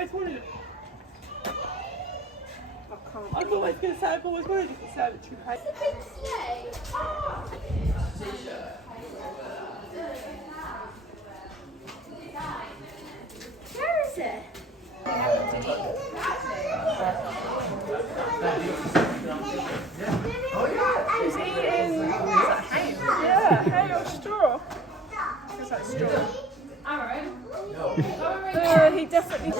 always wanted it. I've always going to say I've always wanted a conservatory place. Where is it? He's eating hay. Yeah, hay or straw. Feels like straw. He definitely.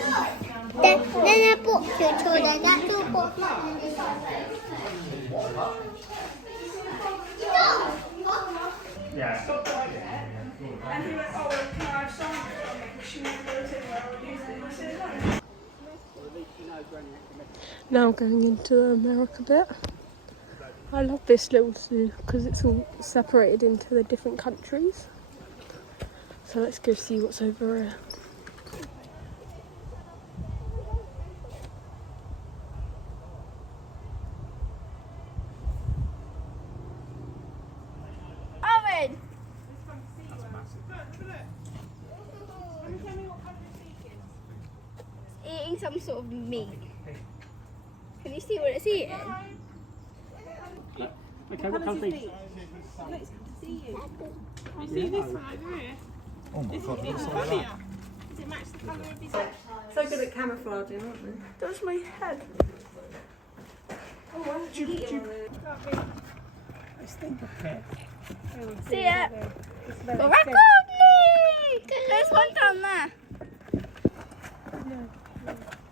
Yeah. And he went, oh, well, can I have some? She never said, well, I'll use it. I said, no. Now I'm going into America bit. I love this little zoo because it's all separated into the different countries. So let's go see what's over here. Owen! It's eating some sort of meat. Can you see what it's eating? Okay, what colour is it? You see this one over here? Oh my god, It's funnier. Does it match the colour of his head? So good at camouflaging, aren't they? Does my head? Oh, why did you eat one? Let's think of it. See it? Broccoli! There's one down there.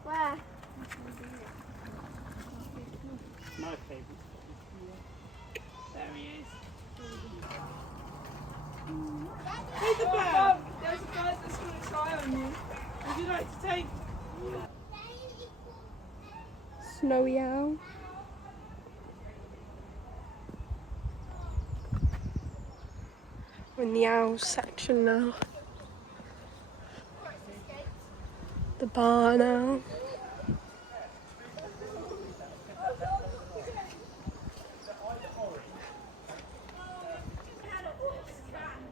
Where? My favourite. There he is. Hey, the bird! There's a bird that's going to try on you. Would you like to take? Snowy owl. We're in the owl section now. The barn owl.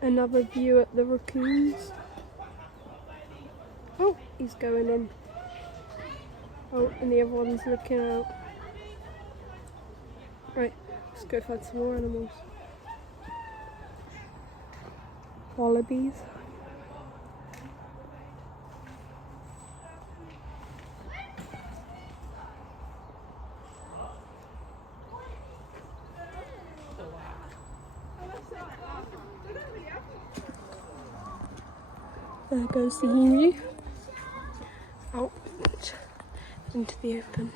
Another view at the raccoons. Oh, he's going in. Oh, and the other one's looking out. Right, let's go find some more animals. Wallabies. There goes the emu. Out into the open.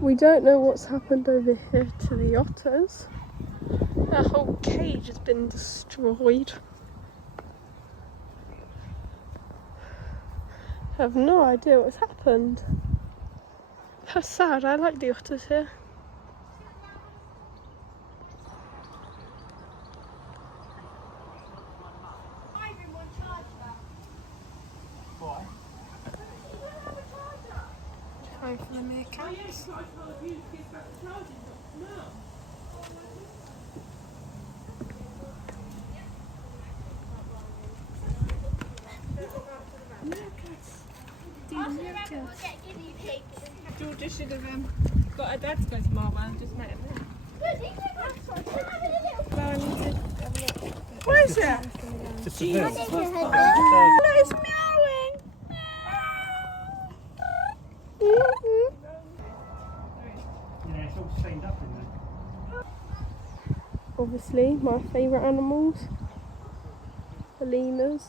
We don't know what's happened over here to the otters. Their whole cage has been destroyed. I have no idea what's happened. How sad, I like the otters here. Time for the meerkats. Georgia should have got her dad to go to Marlborough and just met him there. Where is it? Just a bird. Oh, it's meowing. Yeah, it's all stained up in there. Obviously, my favourite animals, the lemurs.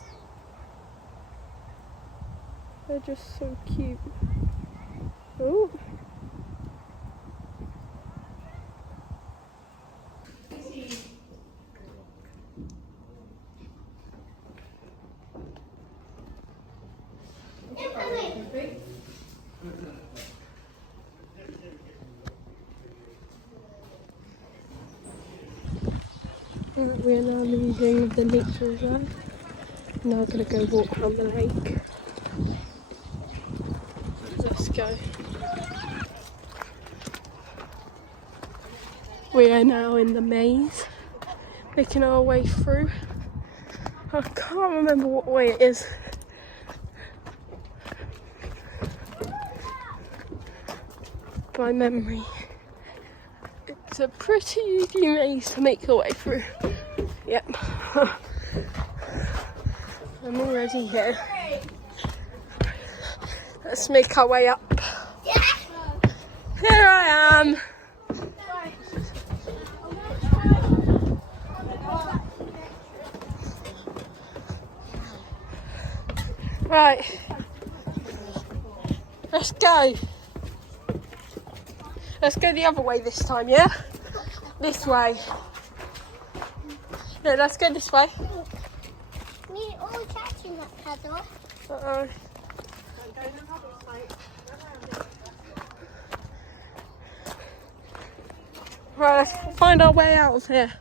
They're just so cute. Oh. We are now leaving the nature reserve. Now we're going to go walk around the lake. Let's go. We are now in the maze, making our way through. I can't remember what way it is. By memory. It's a pretty easy maze to make your way through. Yep. I'm already here. Let's make our way up. Here I am. Right. Let's go. Let's go the other way this time, yeah? This way. No, let's go this way. Me all catching that paddle. Uh-oh. Right, let's find our way out of here.